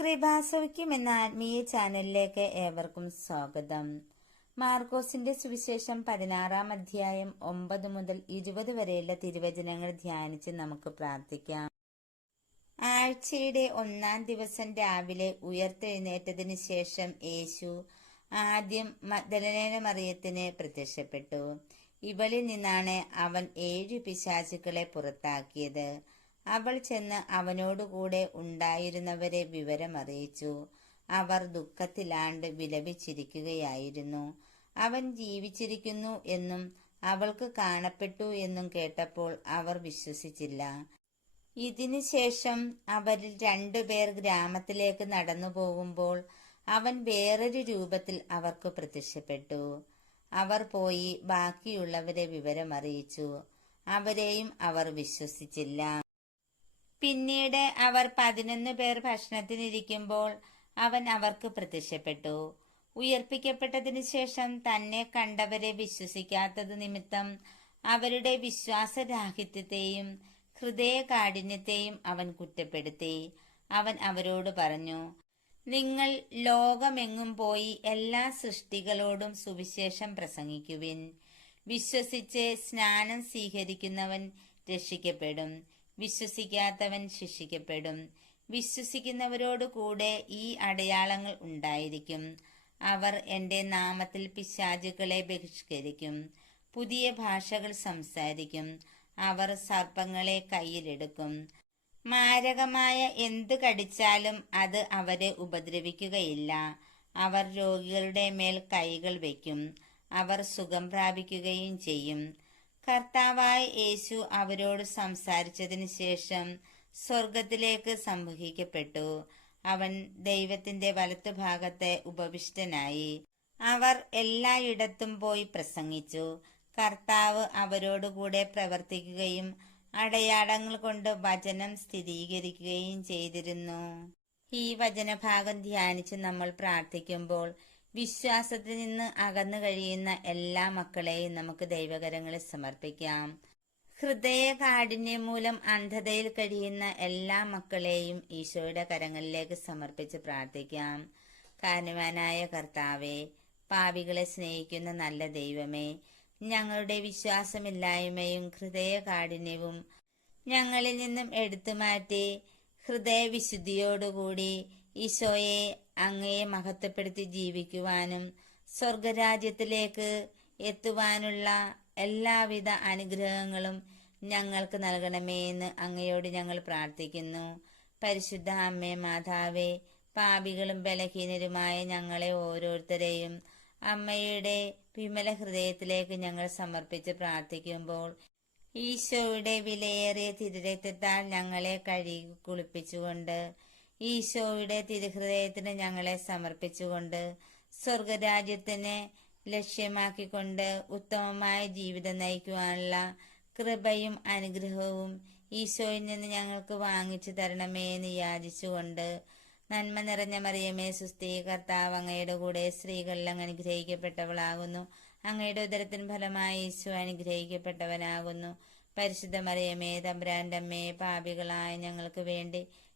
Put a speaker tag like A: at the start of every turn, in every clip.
A: കൃപാസൗഖ്യം എന്ന ആത്മീയ ചാനലിലേക്ക് ഏവർക്കും സ്വാഗതം. മാർക്കോസിന്റെ സുവിശേഷം പതിനാറാം അധ്യായം ഒമ്പത് മുതൽ ഇരുപത് വരെയുള്ള തിരുവചനങ്ങൾ ധ്യാനിച്ച് നമുക്ക് പ്രാർത്ഥിക്കാം. ആഴ്ചയുടെ ഒന്നാം ദിവസം രാവിലെ ഉയർത്തെഴുന്നേറ്റതിനു ശേഷം യേശു ആദ്യം മദലനേന മറിയത്തിന് പ്രത്യക്ഷപ്പെട്ടു. ഇവളിൽ നിന്നാണ് അവൻ ഏഴു പിശാചുക്കളെ പുറത്താക്കിയത്. അവൾ ചെന്ന് അവനോടുകൂടെ ഉണ്ടായിരുന്നവരെ വിവരമറിയിച്ചു അവർ ദുഃഖത്തിലാണ്ട് വിലപിച്ചിരിക്കുകയായിരുന്നു. അവൻ ജീവിച്ചിരിക്കുന്നു എന്നും അവൾക്ക് കാണപ്പെട്ടു എന്നും കേട്ടപ്പോൾ അവർ വിശ്വസിച്ചില്ല. ഇതിനുശേഷം അവരിൽ രണ്ടുപേർ ഗ്രാമത്തിലേക്ക് നടന്നു പോകുമ്പോൾ അവൻ വേറൊരു രൂപത്തിൽ അവർക്ക് പ്രത്യക്ഷപ്പെട്ടു. അവർ പോയി ബാക്കിയുള്ളവരെ വിവരമറിയിച്ചു. അവരെയും അവർ വിശ്വസിച്ചില്ല. പിന്നീട് അവർ പതിനൊന്ന് പേർ ഭക്ഷണത്തിനിരിക്കുമ്പോൾ അവൻ അവർക്ക് പ്രത്യക്ഷപ്പെട്ടു. ഉയർപ്പിക്കപ്പെട്ടതിനു ശേഷം തന്നെ കണ്ടവരെ വിശ്വസിക്കാത്തത് നിമിത്തം അവരുടെ വിശ്വാസരാഹിത്യത്തെയും ഹൃദയകാഠിന്യത്തെയും അവൻ കുറ്റപ്പെടുത്തി. അവൻ അവരോട് പറഞ്ഞു നിങ്ങൾ ലോകമെങ്ങും പോയി എല്ലാ സൃഷ്ടികളോടും സുവിശേഷം പ്രസംഗിക്കുവിൻ. വിശ്വസിച്ച് സ്നാനം സ്വീകരിക്കുന്നവൻ രക്ഷിക്കപ്പെടും. വിശ്വസിക്കാത്തവൻ ശിക്ഷിക്കപ്പെടും. വിശ്വസിക്കുന്നവരോട് കൂടെ ഈ അടയാളങ്ങൾ ഉണ്ടായിരിക്കും. അവർ എന്റെ നാമത്തിൽ പിശാചുക്കളെ ബഹിഷ്കരിക്കും. പുതിയ ഭാഷകൾ സംസാരിക്കും. അവർ സർപ്പങ്ങളെ കയ്യിലെടുക്കും. മാരകമായ എന്ത് കടിച്ചാലും അത് അവരെ ഉപദ്രവിക്കുകയില്ല. അവർ രോഗികളുടെ മേൽ കൈകൾ വയ്ക്കും. അവർ സുഖം പ്രാപിക്കുകയും ചെയ്യും. കർത്താവായ യേശു അവരോട് സംസാരിച്ചതിന് ശേഷം സ്വർഗത്തിലേക്ക് സംവഹിക്കപ്പെട്ടു. അവൻ ദൈവത്തിന്റെ വലത്തുഭാഗത്തെ ഉപവിഷ്ടനായി. അവർ എല്ലായിടത്തും പോയി പ്രസംഗിച്ചു. കർത്താവ് അവരോടുകൂടെ പ്രവർത്തിക്കുകയും അടയാളങ്ങൾ കൊണ്ട് വചനം സ്ഥിരീകരിക്കുകയും ചെയ്തിരുന്നു. ഈ വചനഭാഗം ധ്യാനിച്ച് നമ്മൾ പ്രാർത്ഥിക്കുമ്പോൾ വിശ്വാസത്തിൽ നിന്ന് അകന്നു കഴിയുന്ന എല്ലാ മക്കളെയും നമുക്ക് ദൈവകരങ്ങളിൽ സമർപ്പിക്കാം. ഹൃദയ കാഠിന്യം മൂലം അന്ധതയിൽ കഴിയുന്ന എല്ലാ മക്കളെയും ഈശോയുടെ കരങ്ങളിലേക്ക് സമർപ്പിച്ച് പ്രാർത്ഥിക്കാം. കാരണവാനായ കർത്താവെ പാവികളെ സ്നേഹിക്കുന്ന നല്ല ദൈവമേ ഞങ്ങളുടെ വിശ്വാസമില്ലായ്മയും ഹൃദയ കാഠിന്യവും ഞങ്ങളിൽ നിന്നും എടുത്തു മാറ്റി ഹൃദയവിശുദ്ധിയോടുകൂടി ഈശോയെ അങ്ങയെ മഹത്വപ്പെടുത്തി ജീവിക്കുവാനും സ്വർഗരാജ്യത്തിലേക്ക് എത്തുവാനുള്ള എല്ലാവിധ അനുഗ്രഹങ്ങളും ഞങ്ങൾക്ക് നൽകണമേ എന്ന് അങ്ങയോട് ഞങ്ങൾ പ്രാർത്ഥിക്കുന്നു. പരിശുദ്ധ അമ്മേ മാതാവേ പാപികളും ബലഹീനരുമായ ഞങ്ങളെ ഓരോരുത്തരെയും അമ്മയുടെ വിമല ഹൃദയത്തിലേക്ക് ഞങ്ങൾ സമർപ്പിച്ച് പ്രാർത്ഥിക്കുമ്പോൾ ഈശോയുടെ വിലയേറിയ തിരുരക്തത്താൽ ഞങ്ങളെ കഴുകി കുളിപ്പിച്ചുകൊണ്ട് ഈശോയുടെ തിരുഹൃദയത്തിന് ഞങ്ങളെ സമർപ്പിച്ചുകൊണ്ട് സ്വർഗരാജ്യത്തിന് ലക്ഷ്യമാക്കിക്കൊണ്ട് ഉത്തമമായ ജീവിതം നയിക്കുവാനുള്ള കൃപയും അനുഗ്രഹവും ഈശോയിൽ നിന്ന് ഞങ്ങൾക്ക് വാങ്ങിച്ചു തരണമേ എന്ന് യാചിച്ചുകൊണ്ട് നന്മ നിറഞ്ഞ മറിയമേ സുസ്ഥീ കർത്താവ് അങ്ങയുടെ കൂടെ സ്ത്രീകളിൽ അങ്ങ് അനുഗ്രഹിക്കപ്പെട്ടവളാകുന്നു. അങ്ങയുടെ ഉദരത്തിന് ഫലമായി ഈശോ അനുഗ്രഹിക്കപ്പെട്ടവനാകുന്നു. പരിശുദ്ധ മറിയമേ തമ്പ്രാന്റെ അമ്മേ പാപികളായ ഞങ്ങൾക്ക് വേണ്ടി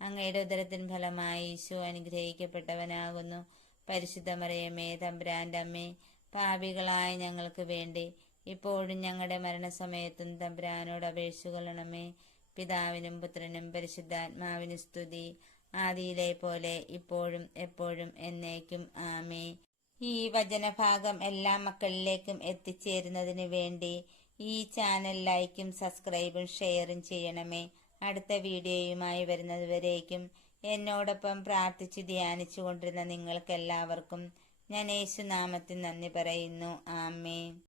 A: അങ്ങയുടെ ഉദരത്തിൻ ഫലമായി ഈശോ അനുഗ്രഹിക്കപ്പെട്ടവനാകുന്നു. പരിശുദ്ധ മറിയമേ തമ്പ്രാന്റെ അമ്മേ പാപികളായ ഞങ്ങൾക്ക് വേണ്ടി ഇപ്പോഴും ഞങ്ങളുടെ മരണസമയത്തും തമ്പുരാനോട് അപേക്ഷിച്ചു കൊള്ളണമേ. പിതാവിനും പുത്രനും പരിശുദ്ധാത്മാവിനും സ്തുതി. ആദിയിലെ പോലെ ഇപ്പോഴും എപ്പോഴും എന്നേക്കും. ആമേ ഈ വചനഭാഗം എല്ലാ മക്കളിലേക്കും എത്തിച്ചേരുന്നതിന് വേണ്ടി ഈ ചാനൽ ലൈക്കും സബ്സ്ക്രൈബും ഷെയറും ചെയ്യണമേ. അടുത്ത വീഡിയോയുമായി വരുന്നതുവരേക്കും എന്നോടൊപ്പം പ്രാർത്ഥിച്ച് ധ്യാനിച്ചു കൊണ്ടിരുന്ന നിങ്ങൾക്കെല്ലാവർക്കും ഞാൻ യേശുനാമത്തിൽ നന്ദി പറയുന്നു. ആമേ